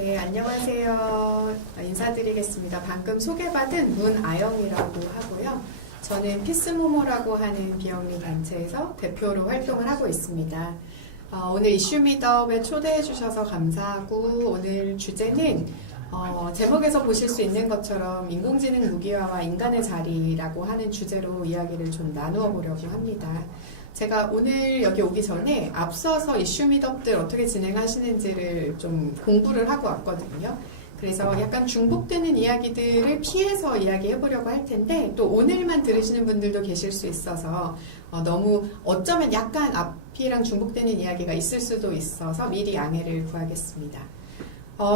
네, 안녕하세요. 인사드리겠습니다. 방금 소개받은 문아영이라고 하고요. 저는 피스모모라고 하는 비영리 단체에서 대표로 활동을 하고 있습니다. 오늘 이슈 미더에 초대해 주셔서 감사하고, 오늘 주제는 제목에서 보실 수 있는 것처럼 인공지능 무기화와 인간의 자리라고 하는 주제로 이야기를 좀 나누어 보려고 합니다. 제가 오늘 여기 오기 전에 앞서서 이슈 미더들 어떻게 진행하시는지를 좀 공부를 하고 왔거든요. 그래서 약간 중복되는 이야기들을 피해서 이야기해 보려고 할 텐데, 또 오늘만 들으시는 분들도 계실 수 있어서 너무 어쩌면 약간 앞이랑 중복되는 이야기가 있을 수도 있어서 미리 양해를 구하겠습니다.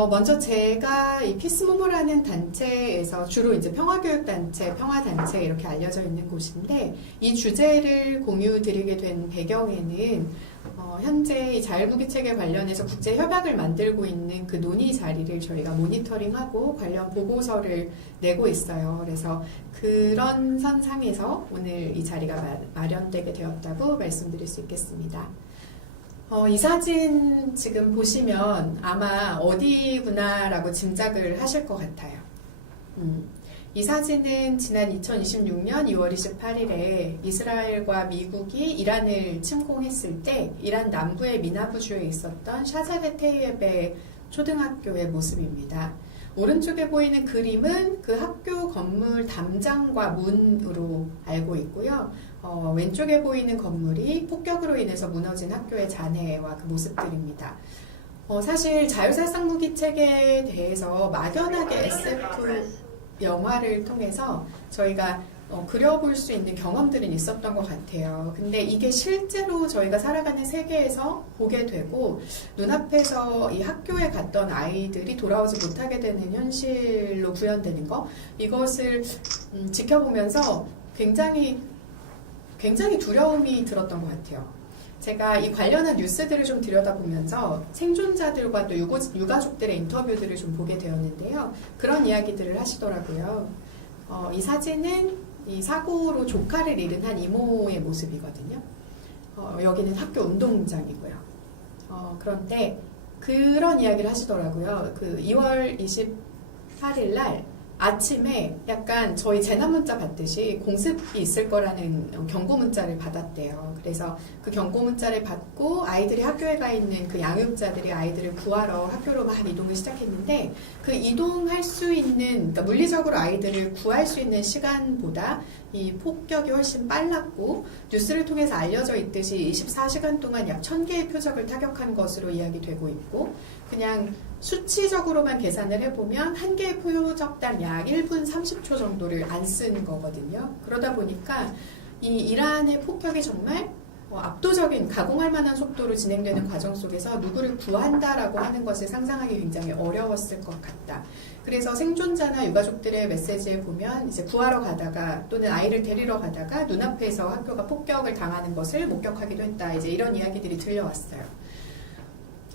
먼저 제가 이 피스모모라는 단체에서 주로 이제 평화교육단체, 평화단체 이렇게 알려져 있는 곳인데, 이 주제를 공유 드리게 된 배경에는 현재 이 자율무기 체계 관련해서 국제 협약을 만들고 있는 그 논의 자리를 저희가 모니터링하고 관련 보고서를 내고 있어요. 그래서 그런 선상에서 오늘 이 자리가 마련되게 되었다고 말씀드릴 수 있겠습니다. 이 사진 지금 보시면 아마 어디구나라고 짐작을 하실 것 같아요. 이 사진은 지난 2026년 2월 28일에 이스라엘과 미국이 이란을 침공했을 때 이란 남부의 미나부주에 있었던 샤자레 테이엡의 초등학교의 모습입니다. 오른쪽에 보이는 그림은 그 학교 건물 담장과 문으로 알고 있고요. 왼쪽에 보이는 건물이 폭격으로 인해서 무너진 학교의 잔해와 그 모습들입니다. 사실 자율살상무기 체계에 대해서 막연하게 SF 영화를 통해서 저희가 그려볼 수 있는 경험들은 있었던 것 같아요. 근데 이게 실제로 저희가 살아가는 세계에서 보게 되고 눈앞에서 이 학교에 갔던 아이들이 돌아오지 못하게 되는 현실로 구현되는 거, 이것을 지켜보면서 굉장히 두려움이 들었던 것 같아요. 제가 이 관련한 뉴스들을 좀 들여다보면서 생존자들과 또 유가족들의 인터뷰들을 좀 보게 되었는데요. 그런 이야기들을 하시더라고요. 이 사진은 이 사고로 조카를 잃은 한 이모의 모습이거든요. 여기는 학교 운동장이고요. 그런데 그런 이야기를 하시더라고요. 그 2월 28일 날 아침에 약간 저희 재난문자 받듯이 공습이 있을 거라는 경고문자를 받았대요. 그래서 그 경고문자를 받고 아이들이 학교에 가 있는 그 양육자들이 아이들을 구하러 학교로 막 이동을 시작했는데, 그 이동할 수 있는, 그러니까 물리적으로 아이들을 구할 수 있는 시간보다 이 폭격이 훨씬 빨랐고, 뉴스를 통해서 알려져 있듯이 24시간 동안 약 1000개의 표적을 타격한 것으로 이야기되고 있고, 그냥 수치적으로만 계산을 해보면 한 개의 표적당 약 1분 30초 정도를 안 쓰는 거거든요. 그러다 보니까 이 이란의 폭격이 정말 압도적인 가공할 만한 속도로 진행되는 과정 속에서 누구를 구한다라고 하는 것을 상상하기 굉장히 어려웠을 것 같다. 그래서 생존자나 유가족들의 메시지에 보면 이제 구하러 가다가 또는 아이를 데리러 가다가 눈앞에서 학교가 폭격을 당하는 것을 목격하기도 했다. 이제 이런 이야기들이 들려왔어요.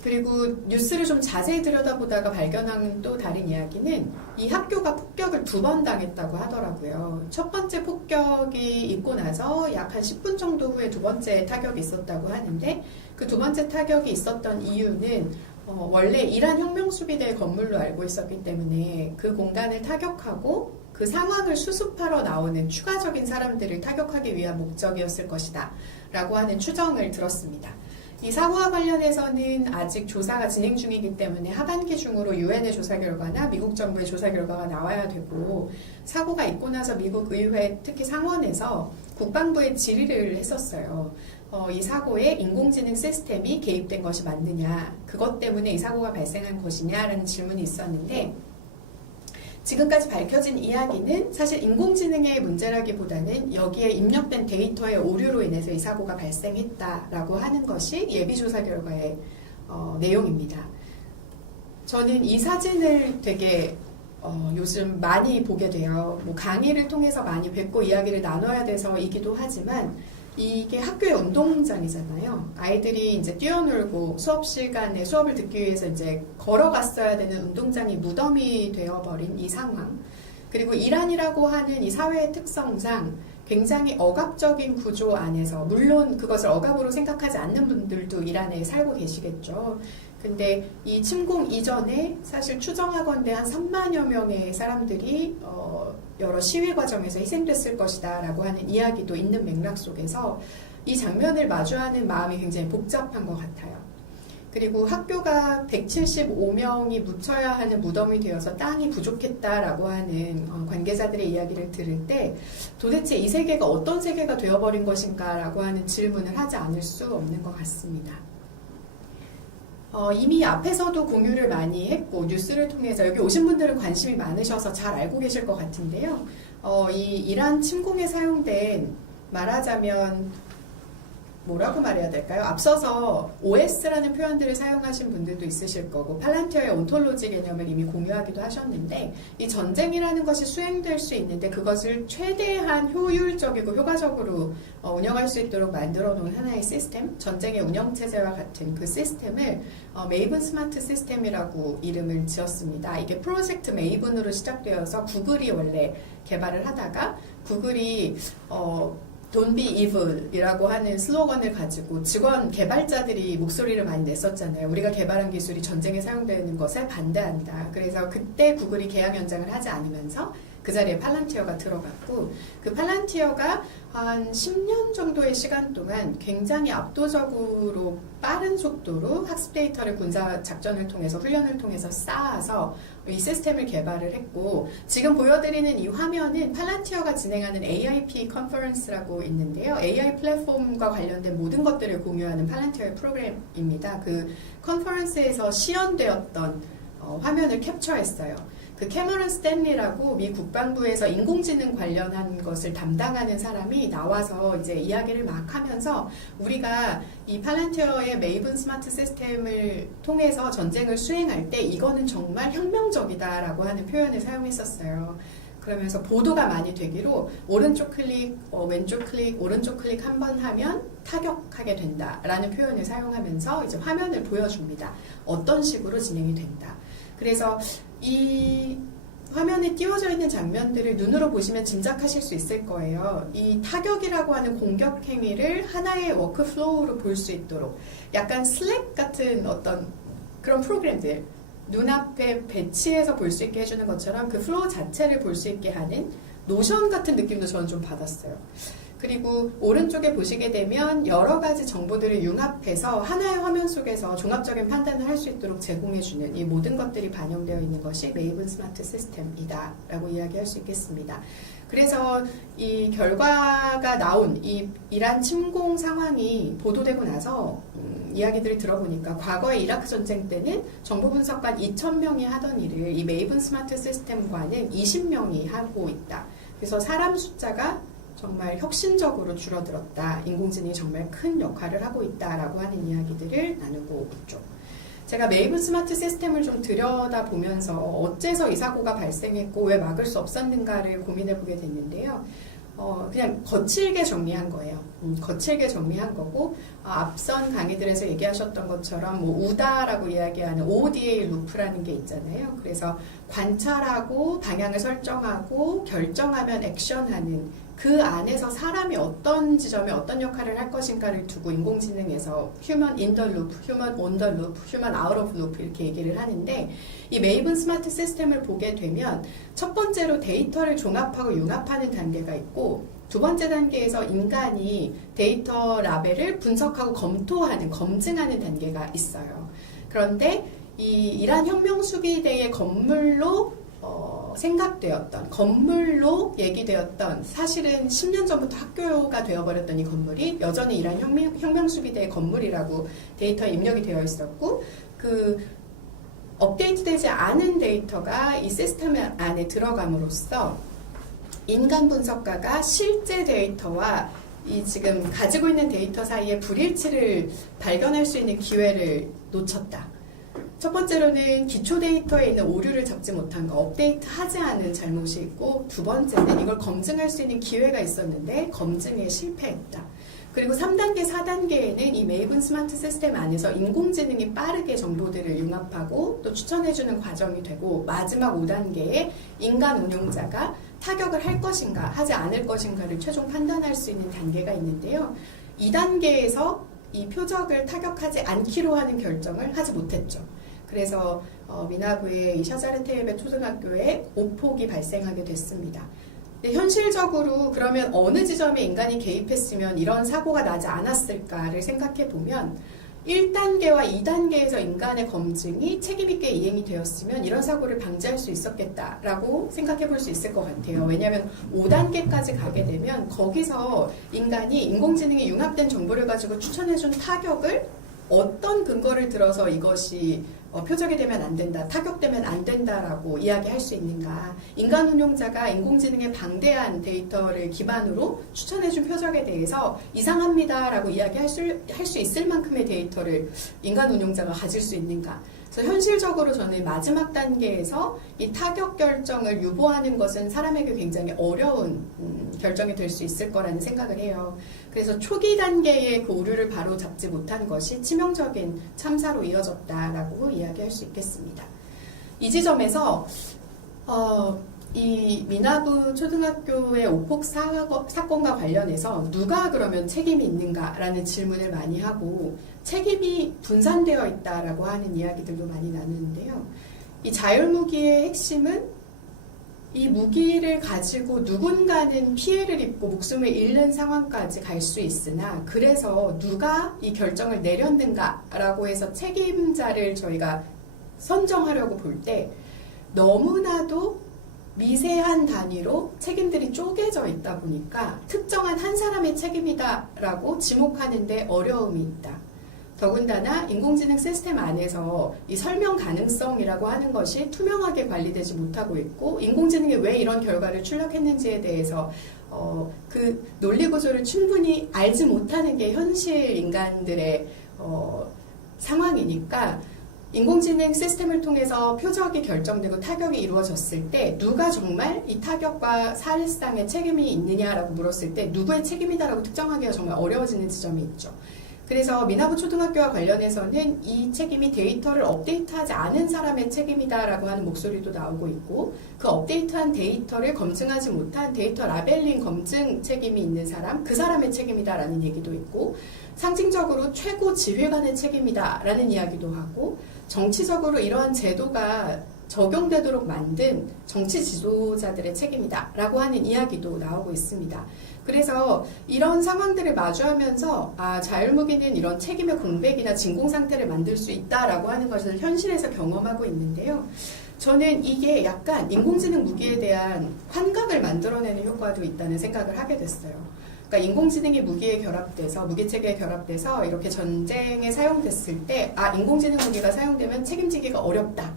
그리고 뉴스를 좀 자세히 들여다보다가 발견한 또 다른 이야기는 이 학교가 폭격을 2번 당했다고 하더라고요. 첫 번째 폭격이 있고 나서 약 한 10분 정도 후에 두 번째 타격이 있었다고 하는데, 그 두 번째 타격이 있었던 이유는 원래 이란 혁명수비대 건물로 알고 있었기 때문에 그 공간을 타격하고 그 상황을 수습하러 나오는 추가적인 사람들을 타격하기 위한 목적이었을 것이다 라고 하는 추정을 들었습니다. 이 사고와 관련해서는 아직 조사가 진행 중이기 때문에 하반기 중으로 유엔의 조사 결과나 미국 정부의 조사 결과가 나와야 되고, 사고가 있고 나서 미국 의회, 특히 상원에서 국방부에 질의를 했었어요. 이 사고에 인공지능 시스템이 개입된 것이 맞느냐, 그것 때문에 이 사고가 발생한 것이냐라는 질문이 있었는데, 지금까지 밝혀진 이야기는 사실 인공지능의 문제라기보다는 여기에 입력된 데이터의 오류로 인해서 이 사고가 발생했다라고 하는 것이 예비조사 결과의 내용입니다. 저는 이 사진을 되게 요즘 많이 보게 돼요. 뭐 강의를 통해서 많이 뵙고 이야기를 나눠야 돼서이기도 하지만, 이게 학교의 운동장이잖아요. 아이들이 이제 뛰어놀고 수업 시간에 수업을 듣기 위해서 이제 걸어갔어야 되는 운동장이 무덤이 되어버린 이 상황. 그리고 이란이라고 하는 이 사회의 특성상 굉장히 억압적인 구조 안에서, 물론 그것을 억압으로 생각하지 않는 분들도 이란에 살고 계시겠죠. 근데 이 침공 이전에 사실 추정하건대 한 3만여 명의 사람들이 여러 시위 과정에서 희생됐을 것이다 라고 하는 이야기도 있는 맥락 속에서 이 장면을 마주하는 마음이 굉장히 복잡한 것 같아요. 그리고 학교가 175명이 묻혀야 하는 무덤이 되어서 땅이 부족했다라고 하는 관계자들의 이야기를 들을 때 도대체 이 세계가 어떤 세계가 되어버린 것인가라고 하는 질문을 하지 않을 수 없는 것 같습니다. 이미 앞에서도 공유를 많이 했고 뉴스를 통해서 여기 오신 분들은 관심이 많으셔서 잘 알고 계실 것 같은데요. 이 이란 침공에 사용된 말하자면 뭐라고 말해야 될까요? 앞서서 OS라는 표현들을 사용하신 분들도 있으실 거고 팔란티어의 온톨로지 개념을 이미 공유하기도 하셨는데 이 전쟁이라는 것이 수행될 수 있는데 그것을 최대한 효율적이고 효과적으로 운영할 수 있도록 만들어 놓은 하나의 시스템, 전쟁의 운영체제와 같은 그 시스템을 메이븐 스마트 시스템이라고 이름을 지었습니다. 이게 프로젝트 메이븐으로 시작되어서 구글이 원래 개발을 하다가 구글이 Don't be evil이라고 하는 슬로건을 가지고 직원 개발자들이 목소리를 많이 냈었잖아요. 우리가 개발한 기술이 전쟁에 사용되는 것에 반대한다. 그래서 그때 구글이 계약 연장을 하지 않으면서 그 자리에 팔란티어가 들어갔고 그 팔란티어가 한 10년 정도의 시간 동안 굉장히 압도적으로 빠른 속도로 학습 데이터를 군사 작전을 통해서 훈련을 통해서 쌓아서 이 시스템을 개발을 했고 지금 보여드리는 이 화면은 팔란티어가 진행하는 AIP 컨퍼런스라고 있는데요. AI 플랫폼과 관련된 모든 것들을 공유하는 팔란티어의 프로그램입니다. 그 컨퍼런스에서 시연되었던 화면을 캡처했어요. 그 캐머런 스탠리라고 미 국방부에서 인공지능 관련한 것을 담당하는 사람이 나와서 이제 이야기를 막 하면서 우리가 이 팔란티어의 메이븐 스마트 시스템을 통해서 전쟁을 수행할 때 이거는 정말 혁명적이다라고 하는 표현을 사용했었어요. 그러면서 보도가 많이 되기로 오른쪽 클릭, 왼쪽 클릭, 오른쪽 클릭 한 번 하면 타격하게 된다라는 표현을 사용하면서 이제 화면을 보여줍니다. 어떤 식으로 진행이 된다. 그래서 이 화면에 띄워져 있는 장면들을 눈으로 보시면 짐작하실 수 있을 거예요. 이 타격이라고 하는 공격 행위를 하나의 워크플로우로 볼 수 있도록 약간 슬랙 같은 어떤 그런 프로그램들 눈앞에 배치해서 볼 수 있게 해주는 것처럼 그 플로우 자체를 볼 수 있게 하는 노션 같은 느낌도 저는 좀 받았어요. 그리고 오른쪽에 보시게 되면 여러 가지 정보들을 융합해서 하나의 화면 속에서 종합적인 판단을 할 수 있도록 제공해주는 이 모든 것들이 반영되어 있는 것이 메이븐 스마트 시스템이다 라고 이야기할 수 있겠습니다. 그래서 이 결과가 나온 이 이란 침공 상황이 보도되고 나서 이야기들을 들어보니까 과거의 이라크 전쟁 때는 정보 분석관 2,000명이 하던 일을 이 메이븐 스마트 시스템과는 20명이 하고 있다. 그래서 사람 숫자가 정말 혁신적으로 줄어들었다. 인공지능이 정말 큰 역할을 하고 있다라고 하는 이야기들을 나누고 있죠. 제가 메이븐 스마트 시스템을 좀 들여다보면서 어째서 이 사고가 발생했고 왜 막을 수 없었는가를 고민해보게 됐는데요. 그냥 거칠게 정리한 거예요. 거칠게 정리한 거고 앞선 강의들에서 얘기하셨던 것처럼 뭐 우다라고 이야기하는 OODA 루프라는 게 있잖아요. 그래서 관찰하고 방향을 설정하고 결정하면 액션하는 그 안에서 사람이 어떤 지점에 어떤 역할을 할 것인가를 두고 인공지능에서 human in the loop, human on the loop, human out of loop 이렇게 얘기를 하는데 이 메이븐 스마트 시스템을 보게 되면 첫 번째로 데이터를 종합하고 융합하는 단계가 있고 두 번째 단계에서 인간이 데이터 라벨을 분석하고 검토하는, 검증하는 단계가 있어요. 그런데 이 이란 혁명 수비대의 건물로 생각되었던, 건물로 얘기되었던 사실은 10년 전부터 학교가 되어버렸던 이 건물이 여전히 이란 혁명 수비대의 건물이라고 데이터에 입력이 되어 있었고 그 업데이트되지 않은 데이터가 이 시스템 안에 들어감으로써 인간 분석가가 실제 데이터와 이 지금 가지고 있는 데이터 사이의 불일치를 발견할 수 있는 기회를 놓쳤다. 첫 번째로는 기초 데이터에 있는 오류를 잡지 못한 거, 업데이트하지 않은 잘못이 있고 두 번째는 이걸 검증할 수 있는 기회가 있었는데 검증에 실패했다. 그리고 3단계, 4단계에는 이 메이븐 스마트 시스템 안에서 인공지능이 빠르게 정보들을 융합하고 또 추천해주는 과정이 되고 마지막 5단계에 인간 운용자가 타격을 할 것인가 하지 않을 것인가를 최종 판단할 수 있는 단계가 있는데요. 2단계에서 이 표적을 타격하지 않기로 하는 결정을 하지 못했죠. 그래서 미나부의 이 샤자르테베 초등학교에 오폭이 발생하게 됐습니다. 근데 현실적으로 그러면 어느 지점에 인간이 개입했으면 이런 사고가 나지 않았을까를 생각해 보면 1단계와 2단계에서 인간의 검증이 책임있게 이행이 되었으면 이런 사고를 방지할 수 있었겠다라고 생각해 볼 수 있을 것 같아요. 왜냐하면 5단계까지 가게 되면 거기서 인간이 인공지능이 융합된 정보를 가지고 추천해준 타격을 어떤 근거를 들어서 이것이 표적이 되면 안 된다, 타격되면 안 된다라고 이야기할 수 있는가. 인간 운용자가 인공지능의 방대한 데이터를 기반으로 추천해준 표적에 대해서 이상합니다라고 이야기할 수 있을 만큼의 데이터를 인간 운용자가 가질 수 있는가. 그래서 현실적으로 저는 마지막 단계에서 이 타격 결정을 유보하는 것은 사람에게 굉장히 어려운 결정이 될 수 있을 거라는 생각을 해요. 그래서 초기 단계의 그 오류를 바로 잡지 못한 것이 치명적인 참사로 이어졌다라고 이야기할 수 있겠습니다. 이 지점에서 이 미나부 초등학교의 오폭 사건과 관련해서 누가 그러면 책임이 있는가라는 질문을 많이 하고 책임이 분산되어 있다라고 하는 이야기들도 많이 나누는데요. 이 자율무기의 핵심은 이 무기를 가지고 누군가는 피해를 입고 목숨을 잃는 상황까지 갈 수 있으나 그래서 누가 이 결정을 내렸는가라고 해서 책임자를 저희가 선정하려고 볼 때 너무나도 미세한 단위로 책임들이 쪼개져 있다 보니까 특정한 한 사람의 책임이다라고 지목하는 데 어려움이 있다. 더군다나 인공지능 시스템 안에서 이 설명 가능성이라고 하는 것이 투명하게 관리되지 못하고 있고 인공지능이 왜 이런 결과를 출력했는지에 대해서 그 논리 구조를 충분히 알지 못하는 게 현실 인간들의 상황이니까 인공지능 시스템을 통해서 표적이 결정되고 타격이 이루어졌을 때 누가 정말 이 타격과 살상의 책임이 있느냐라고 물었을 때 누구의 책임이다라고 특정하기가 정말 어려워지는 지점이 있죠. 그래서 미나부 초등학교와 관련해서는 이 책임이 데이터를 업데이트하지 않은 사람의 책임이다라고 하는 목소리도 나오고 있고 그 업데이트한 데이터를 검증하지 못한 데이터 라벨링 검증 책임이 있는 사람, 그 사람의 책임이다라는 얘기도 있고 상징적으로 최고 지휘관의 책임이다라는 이야기도 하고 정치적으로 이러한 제도가 적용되도록 만든 정치 지도자들의 책임이다라고 하는 이야기도 나오고 있습니다. 그래서 이런 상황들을 마주하면서 자율무기는 이런 책임의 공백이나 진공 상태를 만들 수 있다라고 하는 것을 현실에서 경험하고 있는데요. 저는 이게 약간 인공지능 무기에 대한 환각을 만들어내는 효과도 있다는 생각을 하게 됐어요. 그러니까 인공지능이 무기에 결합돼서 무기체계에 결합돼서 이렇게 전쟁에 사용됐을 때 인공지능 무기가 사용되면 책임지기가 어렵다.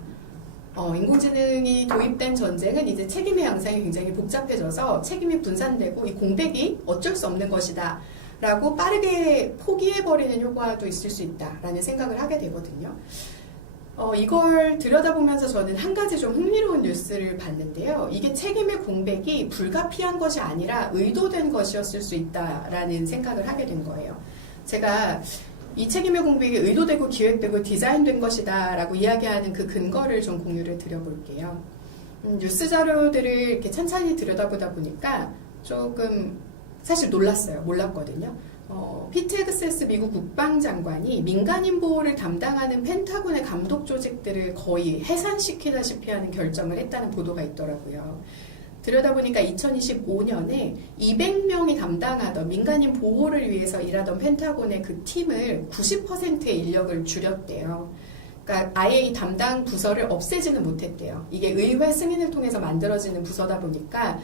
인공지능이 도입된 전쟁은 이제 책임의 양상이 굉장히 복잡해져서 책임이 분산되고 이 공백이 어쩔 수 없는 것이다 라고 빠르게 포기해버리는 효과도 있을 수 있다라는 생각을 하게 되거든요. 이걸 들여다보면서 저는 한 가지 좀 흥미로운 뉴스를 봤는데요. 이게 책임의 공백이 불가피한 것이 아니라 의도된 것이었을 수 있다라는 생각을 하게 된 거예요. 제가 이 책임의 공백이 의도되고 기획되고 디자인된 것이다 라고 이야기하는 그 근거를 좀 공유를 드려볼게요. 뉴스 자료들을 이렇게 찬찬히 들여다보다 보니까 조금 사실 몰랐거든요. 피트 헤그세스 미국 국방장관이 민간인 보호를 담당하는 펜타곤의 감독 조직들을 거의 해산시키다시피 하는 결정을 했다는 보도가 있더라고요. 들여다보니까 2025년에 200명이 담당하던 민간인 보호를 위해서 일하던 펜타곤의 그 팀을 90%의 인력을 줄였대요. 그러니까 아예 이 담당 부서를 없애지는 못했대요. 이게 의회 승인을 통해서 만들어지는 부서다 보니까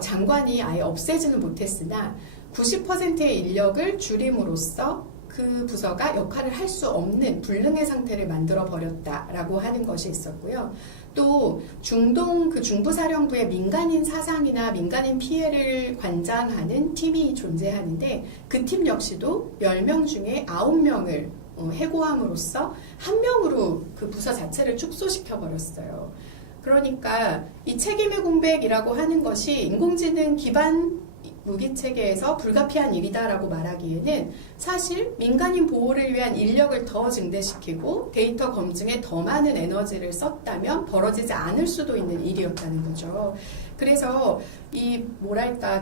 장관이 아예 없애지는 못했으나 90%의 인력을 줄임으로써 그 부서가 역할을 할 수 없는 불능의 상태를 만들어 버렸다라고 하는 것이 있었고요. 또 중동 그 중부사령부의 민간인 사상이나 민간인 피해를 관장하는 팀이 존재하는데 그 팀 역시도 10명 중에 9명을 해고함으로써 1명으로 그 부서 자체를 축소시켜 버렸어요. 그러니까 이 책임의 공백이라고 하는 것이 인공지능 기반 무기체계에서 불가피한 일이다라고 말하기에는 사실 민간인 보호를 위한 인력을 더 증대시키고 데이터 검증에 더 많은 에너지를 썼다면 벌어지지 않을 수도 있는 일이었다는 거죠. 그래서 이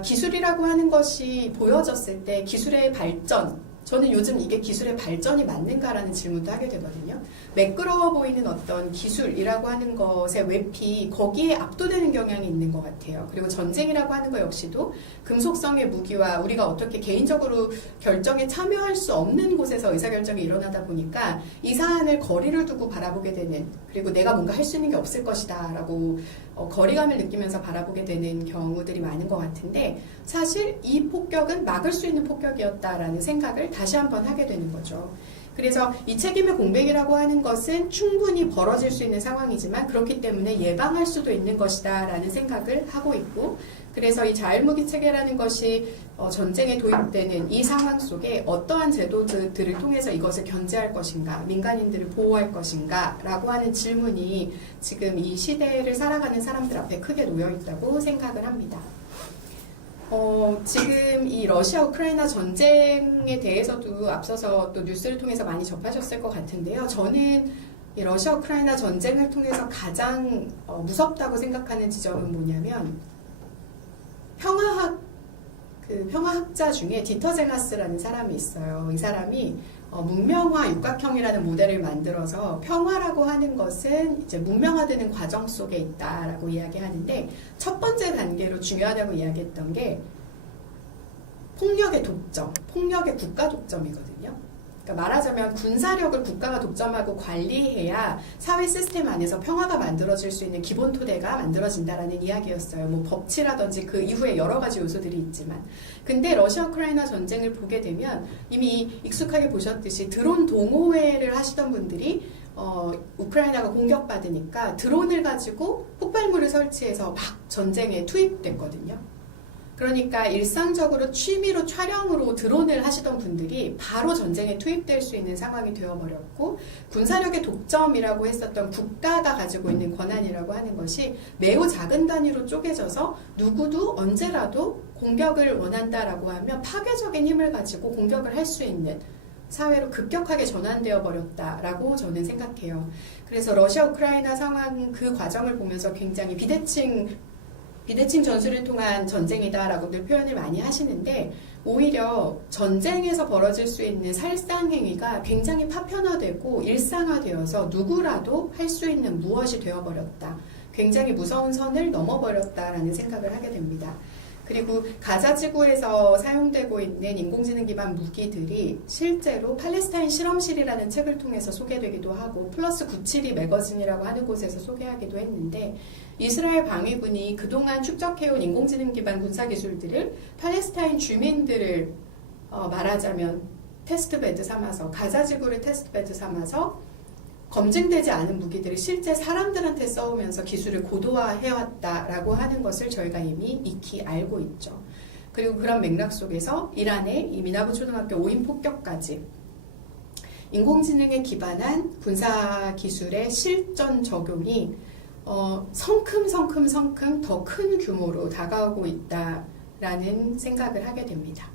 기술이라고 하는 것이 보여졌을 때 기술의 발전 저는 요즘 이게 기술의 발전이 맞는가라는 질문도 하게 되거든요. 매끄러워 보이는 어떤 기술이라고 하는 것의 외피, 거기에 압도되는 경향이 있는 것 같아요. 그리고 전쟁이라고 하는 것 역시도 금속성의 무기와 우리가 어떻게 개인적으로 결정에 참여할 수 없는 곳에서 의사결정이 일어나다 보니까 이 사안을 거리를 두고 바라보게 되는, 그리고 내가 뭔가 할 수 있는 게 없을 것이다 라고 거리감을 느끼면서 바라보게 되는 경우들이 많은 것 같은데, 사실 이 폭격은 막을 수 있는 폭격이었다라는 생각을 다시 한번 하게 되는 거죠. 그래서 이 책임의 공백이라고 하는 것은 충분히 벌어질 수 있는 상황이지만 그렇기 때문에 예방할 수도 있는 것이다 라는 생각을 하고 있고, 그래서 이 자율무기 체계라는 것이 전쟁에 도입되는 이 상황 속에 어떠한 제도들을 통해서 이것을 견제할 것인가, 민간인들을 보호할 것인가 라고 하는 질문이 지금 이 시대를 살아가는 사람들 앞에 크게 놓여 있다고 생각을 합니다. 지금 이 러시아 우크라이나 전쟁에 대해서도 앞서서 또 뉴스를 통해서 많이 접하셨을 것 같은데요. 저는 이 러시아 우크라이나 전쟁을 통해서 가장 무섭다고 생각하는 지점은 뭐냐면, 평화학자 중에 디터 젤라스라는 사람이 있어요. 이 사람이 문명화 육각형이라는 모델을 만들어서 평화라고 하는 것은 이제 문명화되는 과정 속에 있다라고 이야기하는데, 첫 번째 단계로 중요하다고 이야기했던 게 폭력의 독점, 폭력의 국가 독점이거든요. 그러니까 말하자면 군사력을 국가가 독점하고 관리해야 사회 시스템 안에서 평화가 만들어질 수 있는 기본 토대가 만들어진다라는 이야기였어요. 뭐 법치라든지 그 이후에 여러 가지 요소들이 있지만. 근데 러시아 우크라이나 전쟁을 보게 되면 이미 익숙하게 보셨듯이 드론 동호회를 하시던 분들이 우크라이나가 공격받으니까 드론을 가지고 폭발물을 설치해서 막 전쟁에 투입됐거든요. 그러니까 일상적으로 취미로 촬영으로 드론을 하시던 분들이 바로 전쟁에 투입될 수 있는 상황이 되어버렸고, 군사력의 독점이라고 했었던 국가가 가지고 있는 권한이라고 하는 것이 매우 작은 단위로 쪼개져서 누구도 언제라도 공격을 원한다라고 하면 파괴적인 힘을 가지고 공격을 할 수 있는 사회로 급격하게 전환되어 버렸다라고 저는 생각해요. 그래서 러시아 우크라이나 상황 그 과정을 보면서 굉장히 비대칭 전술을 통한 전쟁이다라고들 표현을 많이 하시는데, 오히려 전쟁에서 벌어질 수 있는 살상행위가 굉장히 파편화되고 일상화되어서 누구라도 할 수 있는 무엇이 되어버렸다. 굉장히 무서운 선을 넘어버렸다라는 생각을 하게 됩니다. 그리고 가자 지구에서 사용되고 있는 인공지능 기반 무기들이 실제로 팔레스타인 실험실이라는 책을 통해서 소개되기도 하고, 플러스 972 매거진이라고 하는 곳에서 소개하기도 했는데, 이스라엘 방위군이 그동안 축적해온 인공지능 기반 군사기술들을 팔레스타인 주민들을 말하자면 테스트베드 삼아서, 가자 지구를 테스트베드 삼아서 검증되지 않은 무기들을 실제 사람들한테 써오면서 기술을 고도화해왔다라고 하는 것을 저희가 이미 익히 알고 있죠. 그리고 그런 맥락 속에서 이란의 이 미나부 초등학교 5인 폭격까지 인공지능에 기반한 군사기술의 실전 적용이 성큼 더 큰 규모로 다가오고 있다라는 생각을 하게 됩니다.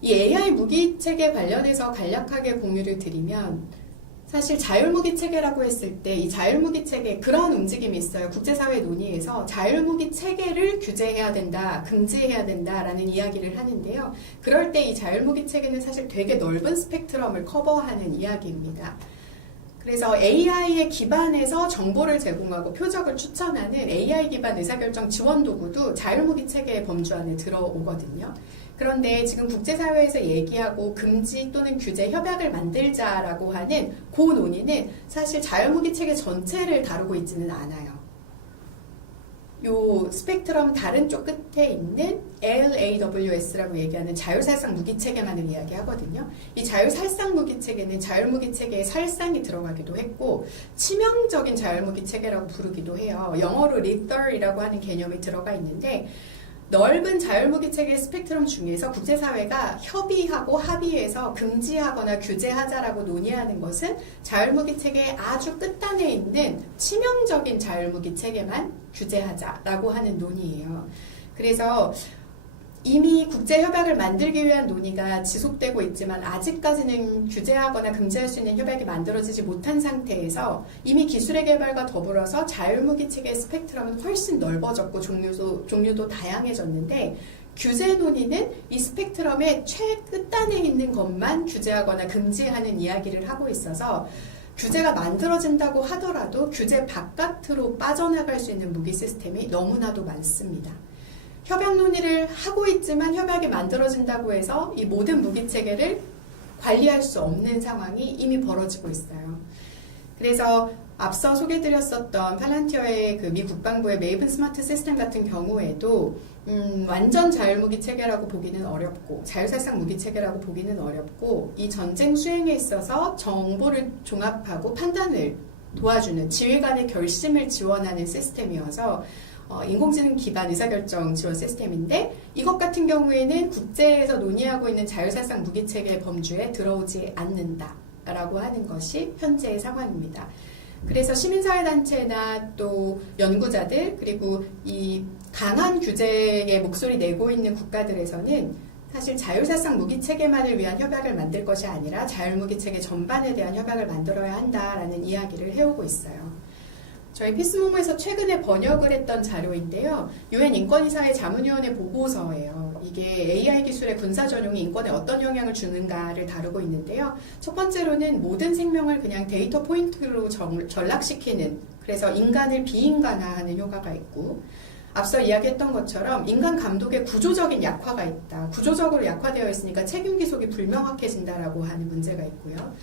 이 AI 무기 체계 관련해서 간략하게 공유를 드리면, 사실 자율무기 체계라고 했을 때 이 자율무기 체계, 그런 움직임이 있어요. 국제사회 논의에서 자율무기 체계를 규제해야 된다, 금지해야 된다라는 이야기를 하는데요. 그럴 때 이 자율무기 체계는 사실 되게 넓은 스펙트럼을 커버하는 이야기입니다. 그래서 AI에 기반해서 정보를 제공하고 표적을 추천하는 AI 기반 의사결정 지원 도구도 자율무기 체계의 범주 안에 들어오거든요. 그런데 지금 국제사회에서 얘기하고 금지 또는 규제 협약을 만들자라고 하는 그 논의는 사실 자율무기 체계 전체를 다루고 있지는 않아요. 요 스펙트럼 다른 쪽 끝에 있는 LAWS라고 얘기하는 자율살상 무기체계만을 이야기하거든요. 이 자율살상 무기체계는 자율무기체계에 살상이 들어가기도 했고, 치명적인 자율무기체계라고 부르기도 해요. 영어로 lethal이라고 하는 개념이 들어가 있는데, 넓은 자율무기체계 스펙트럼 중에서 국제사회가 협의하고 합의해서 금지하거나 규제하자라고 논의하는 것은 자율무기체계의 아주 끝단에 있는 치명적인 자율무기체계만 규제하자라고 하는 논의예요. 그래서 이미 국제협약을 만들기 위한 논의가 지속되고 있지만 아직까지는 규제하거나 금지할 수 있는 협약이 만들어지지 못한 상태에서 이미 기술의 개발과 더불어서 자율무기 체계의 스펙트럼은 훨씬 넓어졌고 종류도 다양해졌는데, 규제 논의는 이 스펙트럼의 최끝단에 있는 것만 규제하거나 금지하는 이야기를 하고 있어서 규제가 만들어진다고 하더라도 규제 바깥으로 빠져나갈 수 있는 무기 시스템이 너무나도 많습니다. 협약 논의를 하고 있지만 협약이 만들어진다고 해서 이 모든 무기 체계를 관리할 수 없는 상황이 이미 벌어지고 있어요. 그래서 앞서 소개드렸었던 팔란티어의 그 미 국방부의 메이븐 스마트 시스템 같은 경우에도 완전 자율무기 체계라고 보기는 어렵고 자율살상 무기 체계라고 보기는 어렵고 이 전쟁 수행에 있어서 정보를 종합하고 판단을 도와주는 지휘관의 결심을 지원하는 시스템이어서 인공지능 기반 의사결정 지원 시스템인데 이것 같은 경우에는 국제에서 논의하고 있는 자율살상 무기 체계의 범주에 들어오지 않는다라고 하는 것이 현재의 상황입니다. 그래서 시민사회단체나 또 연구자들 그리고 이 강한 규제에 목소리 내고 있는 국가들에서는 사실 자율살상 무기체계만을 위한 협약을 만들 것이 아니라 자율무기체계 전반에 대한 협약을 만들어야 한다라는 이야기를 해오고 있어요. 저희 피스모모에서 최근에 번역을 했던 자료인데요. UN 인권이사회 자문위원회 보고서예요. 이게 AI 기술의 군사 전용이 인권에 어떤 영향을 주는가를 다루고 있는데요. 첫 번째로는 모든 생명을 그냥 데이터 포인트로 전락시키는, 그래서 인간을 비인간화하는 효과가 있고, 앞서 이야기했던 것처럼 인간 감독의 구조적인 약화가 있다. 구조적으로 약화되어 있으니까 책임 기속이 불명확해진다라고 하는 문제가 있고요.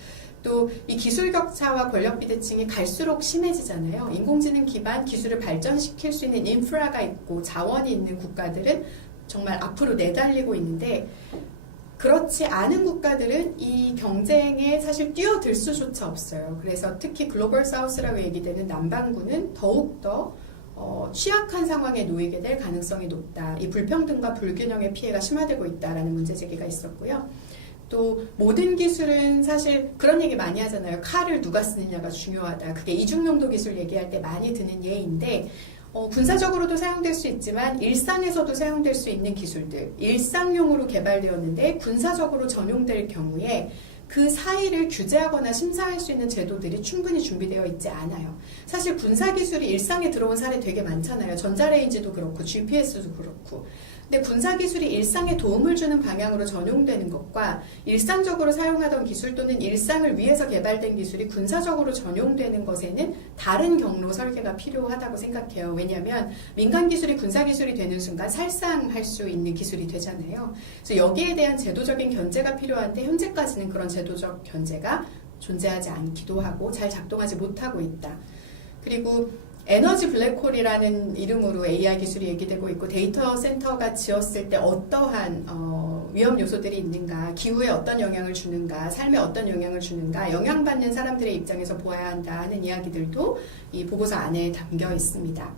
또 이 기술 격차와 권력 비대칭이 갈수록 심해지잖아요. 인공지능 기반 기술을 발전시킬 수 있는 인프라가 있고 자원이 있는 국가들은 정말 앞으로 내달리고 있는데 그렇지 않은 국가들은 이 경쟁에 사실 뛰어들 수조차 없어요. 그래서 특히 글로벌 사우스라고 얘기되는 남반구는 더욱더 취약한 상황에 놓이게 될 가능성이 높다. 이 불평등과 불균형의 피해가 심화되고 있다라는 문제 제기가 있었고요. 또 모든 기술은 사실 그런 얘기 많이 하잖아요. 칼을 누가 쓰느냐가 중요하다. 그게 이중용도 기술 얘기할 때 많이 드는 예인데 군사적으로도 사용될 수 있지만 일상에서도 사용될 수 있는 기술들, 일상용으로 개발되었는데 군사적으로 전용될 경우에 그 사이를 규제하거나 심사할 수 있는 제도들이 충분히 준비되어 있지 않아요. 사실 군사기술이 일상에 들어온 사례 되게 많잖아요. 전자레인지도 그렇고 GPS도 그렇고. 근데 군사기술이 일상에 도움을 주는 방향으로 전용되는 것과 일상적으로 사용하던 기술 또는 일상을 위해서 개발된 기술이 군사적으로 전용되는 것에는 다른 경로 설계가 필요하다고 생각해요. 왜냐하면 민간 기술이 군사기술이 되는 순간 살상할 수 있는 기술이 되잖아요. 그래서 여기에 대한 제도적인 견제가 필요한데 현재까지는 그런 제도적 견제가 존재하지 않기도 하고 잘 작동하지 못하고 있다. 그리고 에너지 블랙홀이라는 이름으로 AI 기술이 얘기되고 있고 데이터 센터가 지었을 때 어떠한 위험 요소들이 있는가, 기후에 어떤 영향을 주는가, 삶에 어떤 영향을 주는가, 영향받는 사람들의 입장에서 보아야 한다 하는 이야기들도 이 보고서 안에 담겨 있습니다.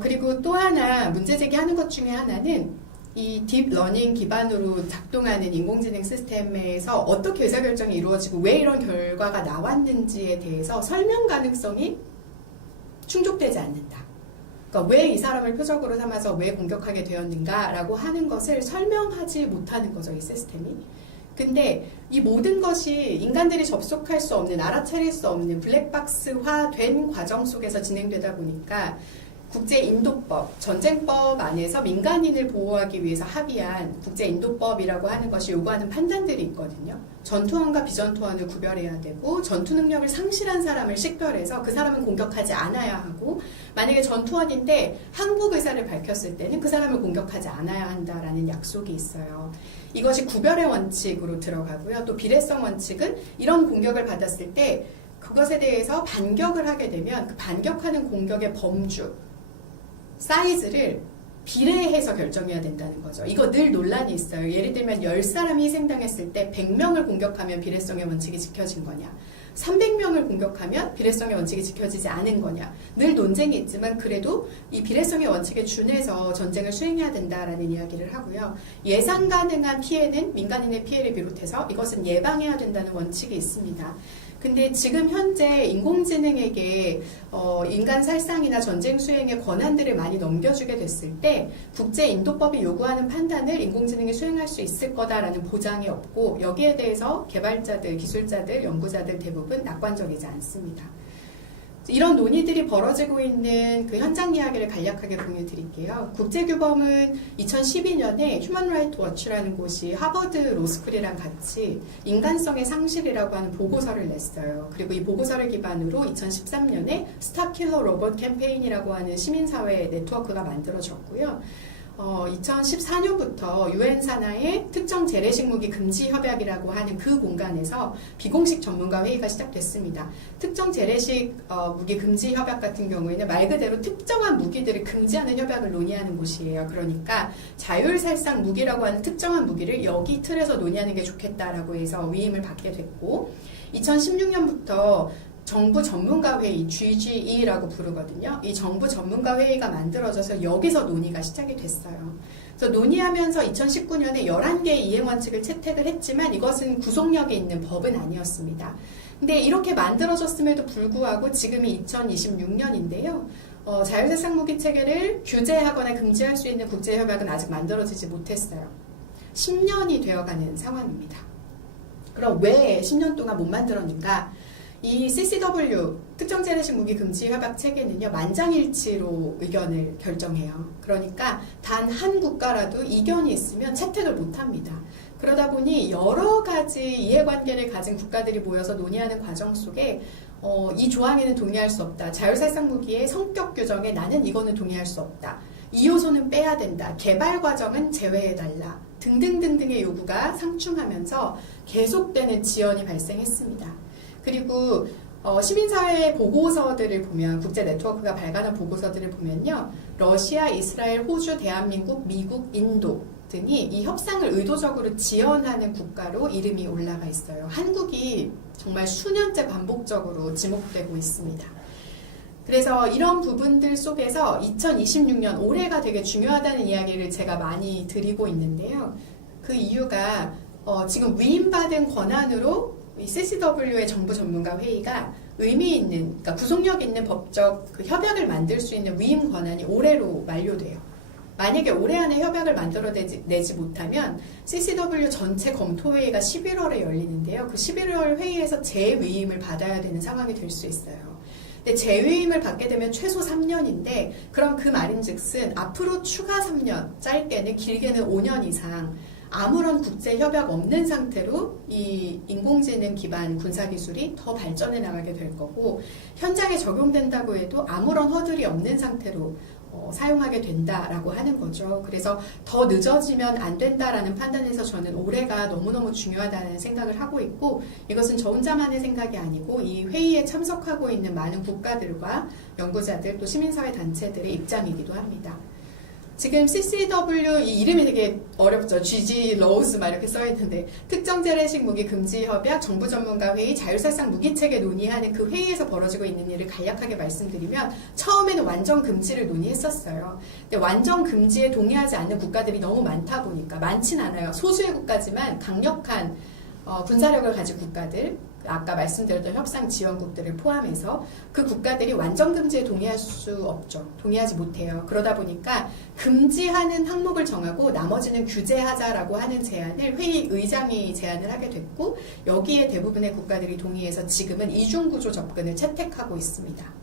그리고 또 하나 문제 제기하는 것 중에 하나는 이 딥러닝 기반으로 작동하는 인공지능 시스템에서 어떻게 의사결정이 이루어지고 왜 이런 결과가 나왔는지에 대해서 설명 가능성이 충족되지 않는다. 그러니까 왜 이 사람을 표적으로 삼아서 왜 공격하게 되었는가라고 하는 것을 설명하지 못하는 거죠, 이 시스템이. 근데 이 모든 것이 인간들이 접속할 수 없는, 알아차릴 수 없는 블랙박스화 된 과정 속에서 진행되다 보니까 국제인도법, 전쟁법 안에서 민간인을 보호하기 위해서 합의한 국제인도법이라고 하는 것이 요구하는 판단들이 있거든요. 전투원과 비전투원을 구별해야 되고 전투 능력을 상실한 사람을 식별해서 그 사람은 공격하지 않아야 하고 만약에 전투원인데 항복 의사를 밝혔을 때는 그 사람을 공격하지 않아야 한다라는 약속이 있어요. 이것이 구별의 원칙으로 들어가고요. 또 비례성 원칙은 이런 공격을 받았을 때 그것에 대해서 반격을 하게 되면 그 반격하는 공격의 범주, 사이즈를 비례해서 결정해야 된다는 거죠. 이거 늘 논란이 있어요. 예를 들면 10사람이 희생당했을 때 100명을 공격하면 비례성의 원칙이 지켜진 거냐, 300명을 공격하면 비례성의 원칙이 지켜지지 않은 거냐, 늘 논쟁이 있지만 그래도 이 비례성의 원칙에 준해서 전쟁을 수행해야 된다라는 이야기를 하고요. 예상 가능한 피해는 민간인의 피해를 비롯해서 이것은 예방해야 된다는 원칙이 있습니다. 근데 지금 현재 인공지능에게 인간 살상이나 전쟁 수행의 권한들을 많이 넘겨주게 됐을 때 국제인도법이 요구하는 판단을 인공지능이 수행할 수 있을 거다라는 보장이 없고 여기에 대해서 개발자들, 기술자들, 연구자들 대부분 낙관적이지 않습니다. 이런 논의들이 벌어지고 있는 그 현장 이야기를 간략하게 공유 드릴게요. 국제규범은 2012년에 휴먼 라이트 워치라는 곳이 하버드 로스쿨이랑 같이 인간성의 상실이라고 하는 보고서를 냈어요. 그리고 이 보고서를 기반으로 2013년에 스탑킬러 로봇 캠페인이라고 하는 시민사회 네트워크가 만들어졌고요. 2014년부터 유엔 산하의 특정 재래식 무기 금지 협약이라고 하는 그 공간에서 비공식 전문가 회의가 시작됐습니다. 특정 재래식 무기 금지 협약 같은 경우에는 말 그대로 특정한 무기들을 금지하는 협약을 논의하는 곳이에요. 그러니까 자율살상 무기라고 하는 특정한 무기를 여기 틀에서 논의하는 게 좋겠다라고 해서 위임을 받게 됐고 2016년부터 정부 전문가 회의, GGE라고 부르거든요. 이 정부 전문가 회의가 만들어져서 여기서 논의가 시작이 됐어요. 그래서 논의하면서 2019년에 11개의 이행 원칙을 채택을 했지만 이것은 구속력이 있는 법은 아니었습니다. 근데 이렇게 만들어졌음에도 불구하고 지금이 2026년인데요. 자율살상 무기 체계를 규제하거나 금지할 수 있는 국제협약은 아직 만들어지지 못했어요. 10년이 되어가는 상황입니다. 그럼 왜 10년 동안 못 만들었는가? 이 CCW, 특정 재래식 무기 금지 협약 체계는요, 만장일치로 의견을 결정해요. 그러니까 단 한 국가라도 이견이 있으면 채택을 못 합니다. 그러다 보니 여러 가지 이해관계를 가진 국가들이 모여서 논의하는 과정 속에 이 조항에는 동의할 수 없다. 자율살상 무기의 성격 규정에 나는 이거는 동의할 수 없다. 이 요소는 빼야 된다. 개발 과정은 제외해달라. 등등등등의 요구가 상충하면서 계속되는 지연이 발생했습니다. 그리고 시민사회 보고서들을 보면 국제 네트워크가 발간한 보고서들을 보면요. 러시아, 이스라엘, 호주, 대한민국, 미국, 인도 등이 이 협상을 의도적으로 지연하는 국가로 이름이 올라가 있어요. 한국이 정말 수년째 반복적으로 지목되고 있습니다. 그래서 이런 부분들 속에서 2026년 올해가 되게 중요하다는 이야기를 제가 많이 드리고 있는데요. 그 이유가 지금 위임받은 권한으로 이 CCW의 정부 전문가 회의가 의미 있는, 그러니까 구속력 있는 법적 그 협약을 만들 수 있는 위임 권한이 올해로 만료돼요. 만약에 올해 안에 협약을 만들어내지 못하면 CCW 전체 검토회의가 11월에 열리는데요. 그 11월 회의에서 재위임을 받아야 되는 상황이 될 수 있어요. 근데 재위임을 받게 되면 최소 3년인데 그럼 그 말인즉슨 앞으로 추가 3년, 짧게는 길게는 5년 이상 아무런 국제 협약 없는 상태로 이 인공지능 기반 군사기술이 더 발전해 나가게 될 거고 현장에 적용된다고 해도 아무런 허들이 없는 상태로 사용하게 된다라고 하는 거죠. 그래서 더 늦어지면 안 된다라는 판단에서 저는 올해가 너무너무 중요하다는 생각을 하고 있고 이것은 저 혼자만의 생각이 아니고 이 회의에 참석하고 있는 많은 국가들과 연구자들 또 시민사회 단체들의 입장이기도 합니다. 지금 CCW 이 이름이 되게 어렵죠. GG 로우스 막 이렇게 써 있는데 특정 재래식 무기 금지 협약 정부 전문가 회의 자율살상 무기 체계 논의하는 그 회의에서 벌어지고 있는 일을 간략하게 말씀드리면 처음에는 완전 금지를 논의했었어요. 근데 완전 금지에 동의하지 않는 국가들이 너무 많다 보니까 많진 않아요. 소수의 국가지만 강력한 군사력을 가진 국가들 아까 말씀드렸던 협상 지원국들을 포함해서 그 국가들이 완전 금지에 동의할 수 없죠. 동의하지 못해요. 그러다 보니까 금지하는 항목을 정하고 나머지는 규제하자라고 하는 제안을 회의 의장이 제안을 하게 됐고 여기에 대부분의 국가들이 동의해서 지금은 이중구조 접근을 채택하고 있습니다.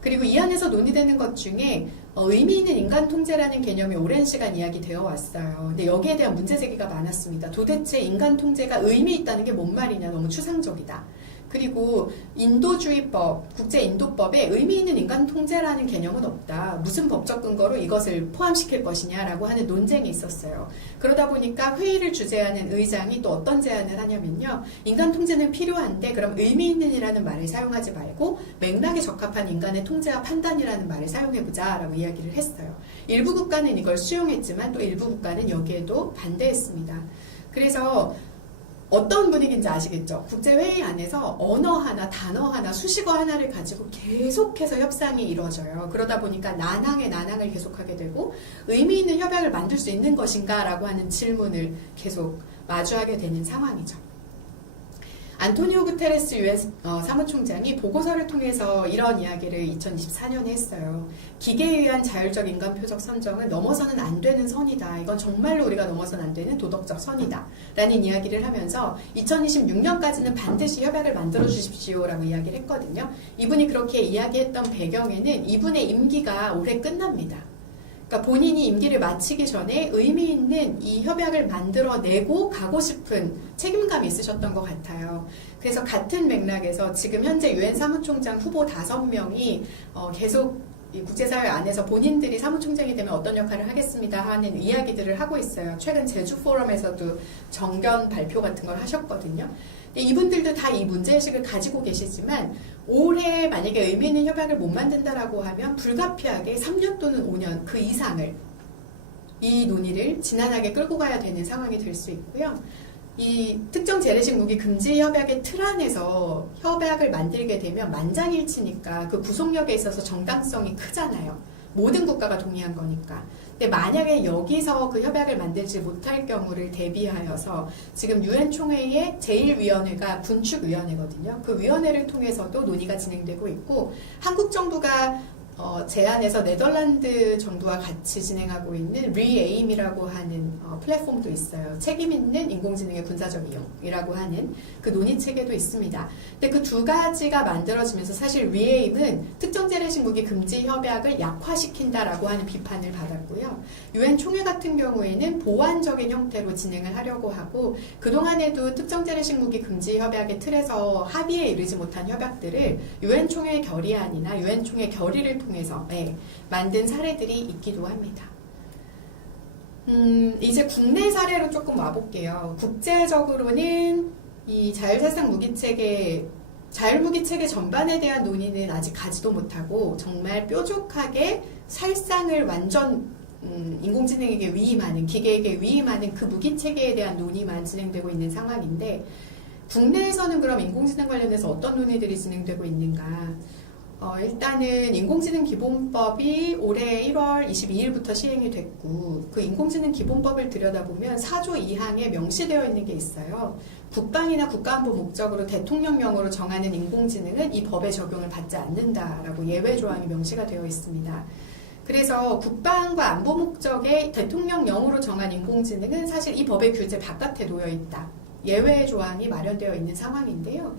그리고 이 안에서 논의되는 것 중에 의미 있는 인간 통제라는 개념이 오랜 시간 이야기되어 왔어요. 근데 여기에 대한 문제 제기가 많았습니다. 도대체 인간 통제가 의미 있다는 게 뭔 말이냐, 너무 추상적이다. 그리고 인도주의법, 국제인도법에 의미 있는 인간 통제라는 개념은 없다. 무슨 법적 근거로 이것을 포함시킬 것이냐라고 하는 논쟁이 있었어요. 그러다 보니까 회의를 주재하는 의장이 또 어떤 제안을 하냐면요. 인간 통제는 필요한데 그럼 의미 있는이라는 말을 사용하지 말고 맥락에 적합한 인간의 통제와 판단이라는 말을 사용해보자라고 이야기를 했어요. 일부 국가는 이걸 수용했지만 또 일부 국가는 여기에도 반대했습니다. 그래서 어떤 분위기인지 아시겠죠? 국제회의 안에서 언어 하나, 단어 하나, 수식어 하나를 가지고 계속해서 협상이 이루어져요. 그러다 보니까 난항에 난항을 계속하게 되고 의미 있는 협약을 만들 수 있는 것인가 라고 하는 질문을 계속 마주하게 되는 상황이죠. 안토니오 구테레스 유엔 사무총장이 보고서를 통해서 이런 이야기를 2024년에 했어요. 기계에 의한 자율적 인간 표적 선정은 넘어서는 안 되는 선이다. 이건 정말로 우리가 넘어서는 안 되는 도덕적 선이다. 라는 이야기를 하면서 2026년까지는 반드시 협약을 만들어 주십시오라고 이야기를 했거든요. 이분이 그렇게 이야기했던 배경에는 이분의 임기가 올해 끝납니다. 그러니까 본인이 임기를 마치기 전에 의미 있는 이 협약을 만들어내고 가고 싶은 책임감이 있으셨던 것 같아요. 그래서 같은 맥락에서 지금 현재 유엔 사무총장 후보 5명이 계속 이 국제사회 안에서 본인들이 사무총장이 되면 어떤 역할을 하겠습니다 하는 이야기들을 하고 있어요. 최근 제주 포럼에서도 정견 발표 같은 걸 하셨거든요. 이분들도 다 이 문제의식을 가지고 계시지만 올해 만약에 의미 있는 협약을 못 만든다라고 하면 불가피하게 3년 또는 5년 그 이상을 이 논의를 지난하게 끌고 가야 되는 상황이 될 수 있고요. 이 특정 재래식 무기 금지 협약의 틀 안에서 협약을 만들게 되면 만장일치니까 그 구속력에 있어서 정당성이 크잖아요. 모든 국가가 동의한 거니까. 근데 만약에 여기서 그 협약을 만들지 못할 경우를 대비하여서 지금 유엔 총회의 제1위원회가 군축위원회거든요. 그 위원회를 통해서도 논의가 진행되고 있고 한국 정부가 제안해서 네덜란드 정부와 같이 진행하고 있는 리에임이라고 하는 플랫폼도 있어요. 책임 있는 인공지능의 군사적 이용이라고 하는 그 논의 체계도 있습니다. 근데 그 두 가지가 만들어지면서 사실 리에임은 특정 재래식 무기 금지 협약을 약화시킨다라고 하는 비판을 받았고요. 유엔 총회 같은 경우에는 보완적인 형태로 진행을 하려고 하고 그동안에도 특정 재래식 무기 금지 협약의 틀에서 합의에 이르지 못한 협약들을 유엔 총회 결의안이나 유엔 총회 결의를 통해서 만든 사례들이 있기도 합니다. 이제 국내 사례로 조금 와볼게요. 국제적으로는 이 자율살상 무기체계, 자율무기체계 전반에 대한 논의는 아직 가지도 못하고 정말 뾰족하게 살상을 완전 인공지능에게 위임하는, 기계에게 위임하는 그 무기체계에 대한 논의만 진행되고 있는 상황인데 국내에서는 그럼 인공지능 관련해서 어떤 논의들이 진행되고 있는가? 일단은 인공지능 기본법이 올해 1월 22일부터 시행이 됐고 그 인공지능 기본법을 들여다보면 4조 2항에 명시되어 있는 게 있어요. 국방이나 국가안보 목적으로 대통령령으로 정하는 인공지능은 이 법의 적용을 받지 않는다라고 예외 조항이 명시가 되어 있습니다. 그래서 국방과 안보 목적의 대통령령으로 정한 인공지능은 사실 이 법의 규제 바깥에 놓여 있다. 예외 조항이 마련되어 있는 상황인데요.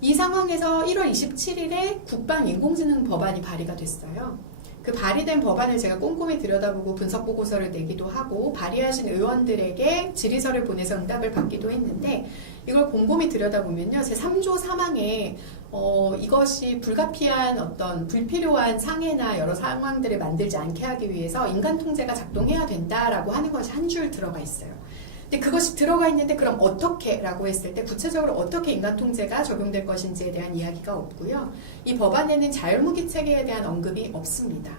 이 상황에서 1월 27일에 국방 인공지능 법안이 발의가 됐어요. 그 발의된 법안을 제가 꼼꼼히 들여다보고 분석 보고서를 내기도 하고 발의하신 의원들에게 질의서를 보내서 응답을 받기도 했는데 이걸 곰곰이 들여다보면요. 제 3조 3항에 이것이 불가피한 어떤 불필요한 상해나 여러 상황들을 만들지 않게 하기 위해서 인간 통제가 작동해야 된다라고 하는 것이 한 줄 들어가 있어요. 근데 그것이 들어가 있는데 그럼 어떻게? 라고 했을 때 구체적으로 어떻게 인간 통제가 적용될 것인지에 대한 이야기가 없고요. 이 법안에는 자율무기 체계에 대한 언급이 없습니다.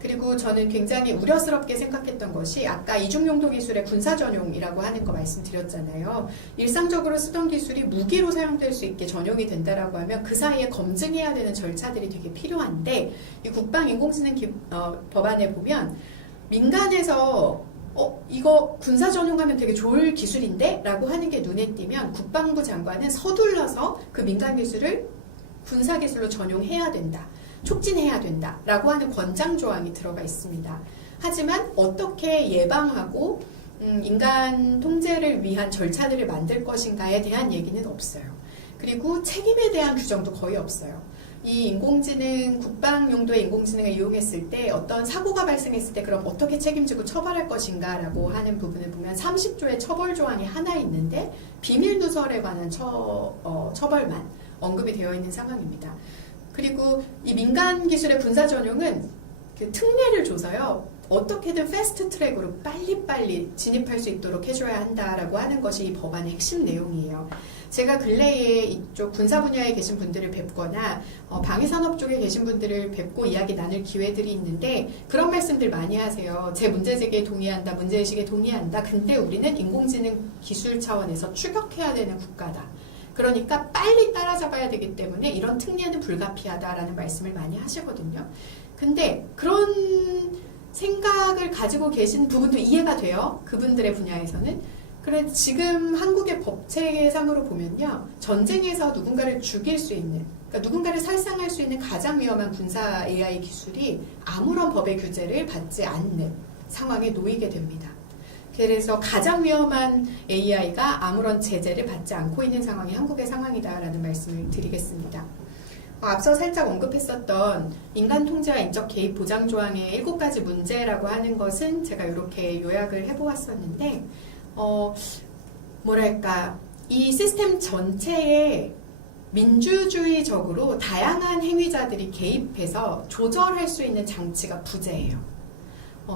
그리고 저는 굉장히 우려스럽게 생각했던 것이 아까 이중용도 기술의 군사 전용이라고 하는 거 말씀드렸잖아요. 일상적으로 쓰던 기술이 무기로 사용될 수 있게 전용이 된다라고 하면 그 사이에 검증해야 되는 절차들이 되게 필요한데 이 국방 인공지능 법안에 보면 민간에서 이거 군사 전용하면 되게 좋을 기술인데? 라고 하는 게 눈에 띄면 국방부 장관은 서둘러서 그 민간 기술을 군사 기술로 전용해야 된다. 촉진해야 된다. 라고 하는 권장 조항이 들어가 있습니다. 하지만 어떻게 예방하고 인간 통제를 위한 절차들을 만들 것인가에 대한 얘기는 없어요. 그리고 책임에 대한 규정도 거의 없어요. 이 인공지능, 국방 용도의 인공지능을 이용했을 때 어떤 사고가 발생했을 때 그럼 어떻게 책임지고 처벌할 것인가 라고 하는 부분을 보면 30조의 처벌 조항이 하나 있는데 비밀 누설에 관한 처벌만 언급이 되어 있는 상황입니다. 그리고 이 민간 기술의 군사 전용은 그 특례를 줘서요. 어떻게든 패스트 트랙으로 빨리빨리 진입할 수 있도록 해줘야 한다라고 하는 것이 이 법안의 핵심 내용이에요. 제가 근래에 이쪽 군사 분야에 계신 분들을 뵙거나 방위산업 쪽에 계신 분들을 뵙고 이야기 나눌 기회들이 있는데 그런 말씀들 많이 하세요. 제 문제제기에 동의한다, 문제의식에 동의한다. 근데 우리는 인공지능 기술 차원에서 추격해야 되는 국가다. 그러니까 빨리 따라잡아야 되기 때문에 이런 특례는 불가피하다라는 말씀을 많이 하시거든요. 근데 그런 생각을 가지고 계신 부분도 이해가 돼요. 그분들의 분야에서는. 그래 지금 한국의 법 체계상으로 보면요, 전쟁에서 누군가를 죽일 수 있는, 그러니까 누군가를 살상할 수 있는 가장 위험한 군사 AI 기술이 아무런 법의 규제를 받지 않는 상황에 놓이게 됩니다. 그래서 가장 위험한 AI가 아무런 제재를 받지 않고 있는 상황이 한국의 상황이다라는 말씀을 드리겠습니다. 앞서 살짝 언급했었던 인간 통제와 인적 개입 보장 조항의 7가지 문제라고 하는 것은 제가 이렇게 요약을 해보았었는데, 뭐랄까, 이 시스템 전체에 민주주의적으로 다양한 행위자들이 개입해서 조절할 수 있는 장치가 부재해요.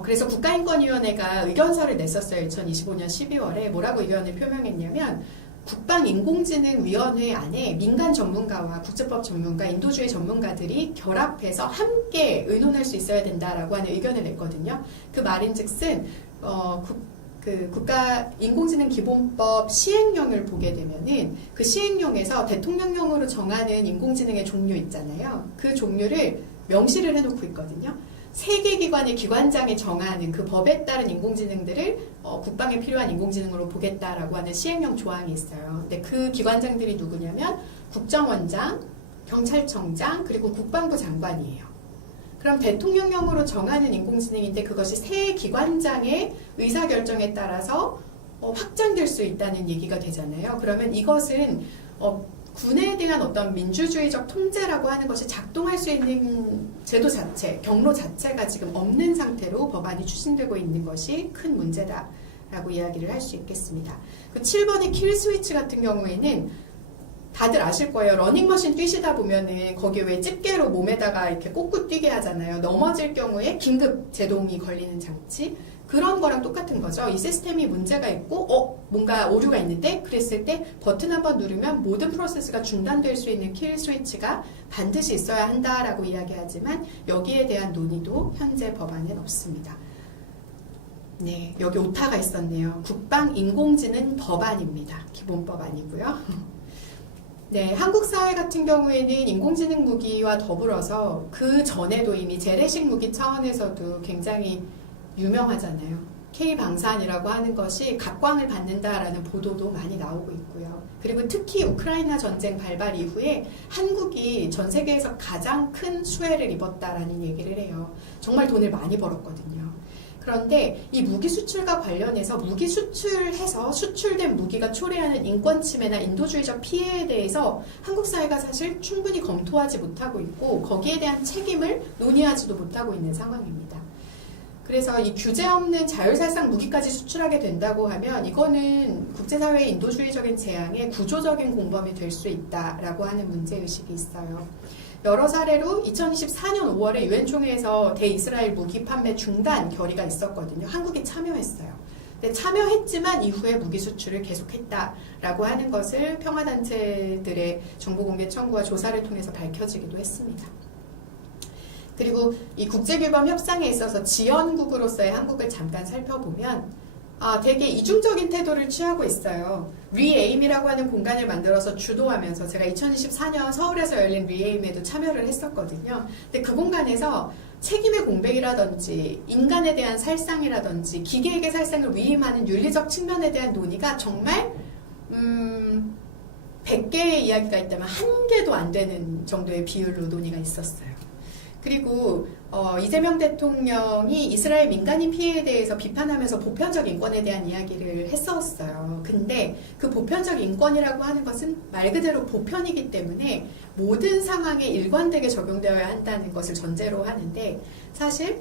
그래서 국가인권위원회가 의견서를 냈었어요. 2025년 12월에 뭐라고 의견을 표명했냐면, 국방인공지능위원회 안에 민간 전문가와 국제법 전문가, 인도주의 전문가들이 결합해서 함께 의논할 수 있어야 된다라고 하는 의견을 냈거든요. 그 말인즉슨 국가인공지능기본법 시행령을 보게 되면은 그 시행령에서 대통령령으로 정하는 인공지능의 종류 있잖아요. 그 종류를 명시를 해놓고 있거든요. 세계기관의 기관장이 정하는 그 법에 따른 인공지능들을 국방에 필요한 인공지능으로 보겠다라고 하는 시행령 조항이 있어요. 근데 그 기관장들이 누구냐면 국정원장, 경찰청장, 그리고 국방부 장관이에요. 그럼 대통령령으로 정하는 인공지능인데 그것이 새 기관장의 의사결정에 따라서 확장될 수 있다는 얘기가 되잖아요. 그러면 이것은 군에 대한 어떤 민주주의적 통제라고 하는 것이 작동할 수 있는 제도 자체, 경로 자체가 지금 없는 상태로 법안이 추진되고 있는 것이 큰 문제다라고 이야기를 할 수 있겠습니다. 그 7번의 킬 스위치 같은 경우에는 다들 아실 거예요. 러닝머신 뛰시다 보면은 거기에 왜 집게로 몸에다가 이렇게 꽂고 뛰게 하잖아요. 넘어질 경우에 긴급 제동이 걸리는 장치. 그런 거랑 똑같은 거죠. 이 시스템이 문제가 있고 뭔가 오류가 있는데 그랬을 때 버튼 한번 누르면 모든 프로세스가 중단될 수 있는 킬 스위치가 반드시 있어야 한다라고 이야기하지만 여기에 대한 논의도 현재 법안엔 없습니다. 네, 여기 오타가 있었네요. 국방인공지능 법안입니다. 기본법 아니고요. 네, 한국 사회 같은 경우에는 인공지능 무기와 더불어서 그 전에도 이미 재래식 무기 차원에서도 굉장히 유명하잖아요. K방산이라고 하는 것이 각광을 받는다라는 보도도 많이 나오고 있고요. 그리고 특히 우크라이나 전쟁 발발 이후에 한국이 전 세계에서 가장 큰 수혜를 입었다라는 얘기를 해요. 정말 돈을 많이 벌었거든요. 그런데 이 무기 수출과 관련해서 무기 수출해서 수출된 무기가 초래하는 인권 침해나 인도주의적 피해에 대해서 한국 사회가 사실 충분히 검토하지 못하고 있고 거기에 대한 책임을 논의하지도 못하고 있는 상황입니다. 그래서 이 규제 없는 자율살상 무기까지 수출하게 된다고 하면 이거는 국제사회의 인도주의적인 재앙의 구조적인 공범이 될 수 있다라고 하는 문제의식이 있어요. 여러 사례로 2024년 5월에 유엔 총회에서 대이스라엘 무기 판매 중단 결의가 있었거든요. 한국이 참여했어요. 근데 참여했지만 이후에 무기 수출을 계속했다라고 하는 것을 평화단체들의 정보공개 청구와 조사를 통해서 밝혀지기도 했습니다. 그리고 이 국제규범 협상에 있어서 지원국으로서의 한국을 잠깐 살펴보면 되게 이중적인 태도를 취하고 있어요. 리에임이라고 하는 공간을 만들어서 주도하면서 제가 2024년 서울에서 열린 리에임에도 참여를 했었거든요. 근데 그 공간에서 책임의 공백이라든지 인간에 대한 살상이라든지 기계에게 살상을 위임하는 윤리적 측면에 대한 논의가 정말 100개의 이야기가 있다면 1개도 안 되는 정도의 비율로 논의가 있었어요. 그리고 이재명 대통령이 이스라엘 민간인 피해에 대해서 비판하면서 보편적 인권에 대한 이야기를 했었어요. 근데 그 보편적 인권이라고 하는 것은 말 그대로 보편이기 때문에 모든 상황에 일관되게 적용되어야 한다는 것을 전제로 하는데 사실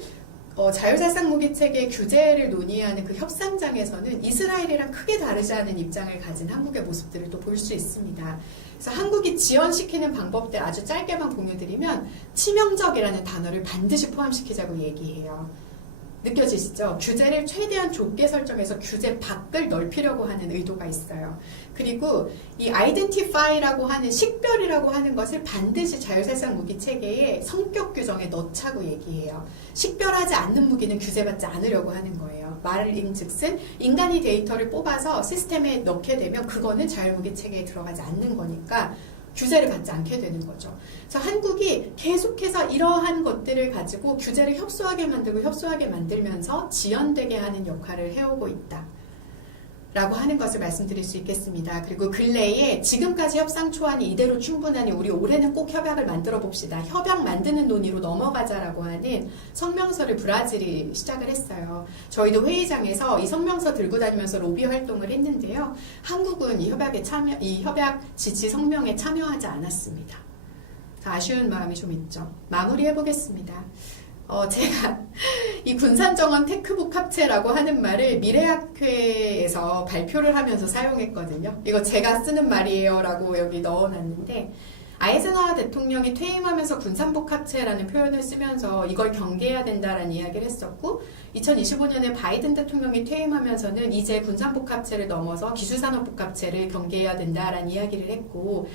자율살상 무기 체계 규제를 논의하는 그 협상장에서는 이스라엘이랑 크게 다르지 않은 입장을 가진 한국의 모습들을 또 볼 수 있습니다. 그래서 한국이 지원시키는 방법들 아주 짧게만 공유드리면 치명적이라는 단어를 반드시 포함시키자고 얘기해요. 느껴지시죠? 규제를 최대한 좁게 설정해서 규제 밖을 넓히려고 하는 의도가 있어요. 그리고 이 identify라고 하는 식별이라고 하는 것을 반드시 자율살상 무기 체계의 성격 규정에 넣자고 얘기해요. 식별하지 않는 무기는 규제받지 않으려고 하는 거예요. 말인즉슨 인간이 데이터를 뽑아서 시스템에 넣게 되면 그거는 자율무기 체계에 들어가지 않는 거니까 규제를 받지 않게 되는 거죠. 그래서 한국이 계속해서 이러한 것들을 가지고 규제를 협소하게 만들고 협소하게 만들면서 지연되게 하는 역할을 해오고 있다. 라고 하는 것을 말씀드릴 수 있겠습니다. 그리고 근래에 지금까지 협상 초안이 이대로 충분하니 우리 올해는 꼭 협약을 만들어 봅시다. 협약 만드는 논의로 넘어가자라고 하는 성명서를 브라질이 시작을 했어요. 저희도 회의장에서 이 성명서 들고 다니면서 로비 활동을 했는데요. 한국은 이 협약 지지 성명에 참여하지 않았습니다. 아쉬운 마음이 좀 있죠. 마무리해 보겠습니다. 제가 이 군산정원 테크북 합체라고 하는 말을 미래학회에서 발표를 하면서 사용했거든요. 이거 제가 쓰는 말이에요 라고 여기 넣어놨는데, 아이젠하워 대통령이 퇴임하면서 군산복 합체라는 표현을 쓰면서 이걸 경계해야 된다라는 이야기를 했었고, 2025년에 바이든 대통령이 퇴임하면서는 이제 군산복 합체를 넘어서 기술산업복 합체를 경계해야 된다라는 이야기를 했고,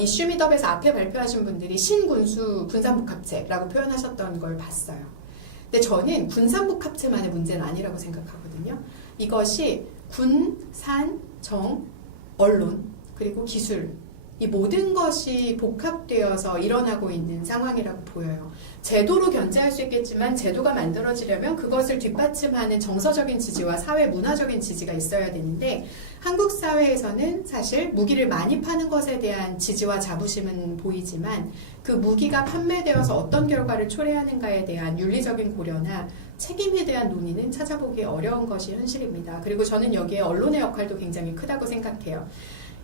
이 슈미덥에서 앞에 발표하신 분들이 신군수 군산복 합체라고 표현하셨던 걸 봤어요. 근데 저는 군산복 합체만의 문제는 아니라고 생각하거든요. 이것이 군, 산, 정, 언론, 그리고 기술, 이 모든 것이 복합되어서 일어나고 있는 상황이라고 보여요. 제도로 견제할 수 있겠지만 제도가 만들어지려면 그것을 뒷받침하는 정서적인 지지와 사회 문화적인 지지가 있어야 되는데, 한국 사회에서는 사실 무기를 많이 파는 것에 대한 지지와 자부심은 보이지만 그 무기가 판매되어서 어떤 결과를 초래하는가에 대한 윤리적인 고려나 책임에 대한 논의는 찾아보기 어려운 것이 현실입니다. 그리고 저는 여기에 언론의 역할도 굉장히 크다고 생각해요.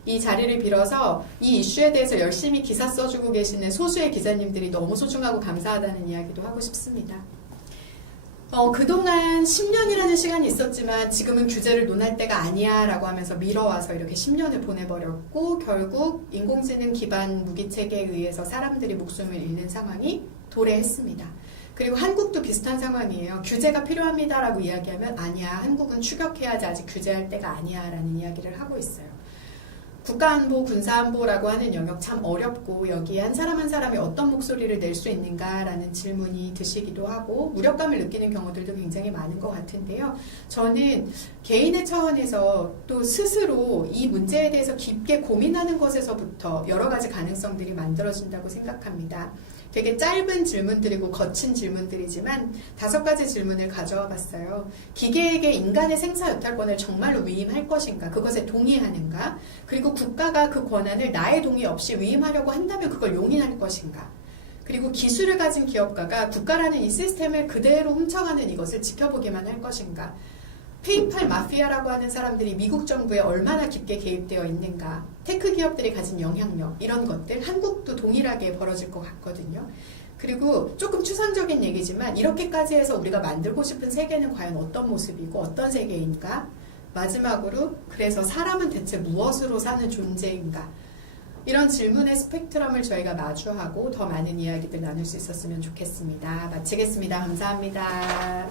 이 자리를 빌어서 이 이슈에 대해서 열심히 기사 써주고 계시는 소수의 기자님들이 너무 소중하고 감사하다는 이야기도 하고 싶습니다. 그동안 10년이라는 시간이 있었지만 지금은 규제를 논할 때가 아니야 라고 하면서 미뤄와서 이렇게 10년을 보내버렸고, 결국 인공지능 기반 무기체계에 의해서 사람들이 목숨을 잃는 상황이 도래했습니다. 그리고 한국도 비슷한 상황이에요. 규제가 필요합니다라고 이야기하면 아니야, 한국은 추격해야지, 아직 규제할 때가 아니야 라는 이야기를 하고 있어요. 국가안보, 군사안보라고 하는 영역 참 어렵고, 여기에 한 사람 한 사람이 어떤 목소리를 낼 수 있는가라는 질문이 드시기도 하고 무력감을 느끼는 경우들도 굉장히 많은 것 같은데요. 저는 개인의 차원에서 또 스스로 이 문제에 대해서 깊게 고민하는 것에서부터 여러 가지 가능성들이 만들어진다고 생각합니다. 되게 짧은 질문들이고 거친 질문들이지만 5가지 질문을 가져와 봤어요. 기계에게 인간의 생사 여탈권을 정말로 위임할 것인가? 그것에 동의하는가? 그리고 국가가 그 권한을 나의 동의 없이 위임하려고 한다면 그걸 용인할 것인가? 그리고 기술을 가진 기업가가 국가라는 이 시스템을 그대로 훔쳐가는 이것을 지켜보기만 할 것인가? 페이팔 마피아라고 하는 사람들이 미국 정부에 얼마나 깊게 개입되어 있는가, 테크 기업들이 가진 영향력, 이런 것들 한국도 동일하게 벌어질 것 같거든요. 그리고 조금 추상적인 얘기지만 이렇게까지 해서 우리가 만들고 싶은 세계는 과연 어떤 모습이고 어떤 세계인가? 마지막으로 그래서 사람은 대체 무엇으로 사는 존재인가? 이런 질문의 스펙트럼을 저희가 마주하고 더 많은 이야기들 나눌 수 있었으면 좋겠습니다. 마치겠습니다. 감사합니다.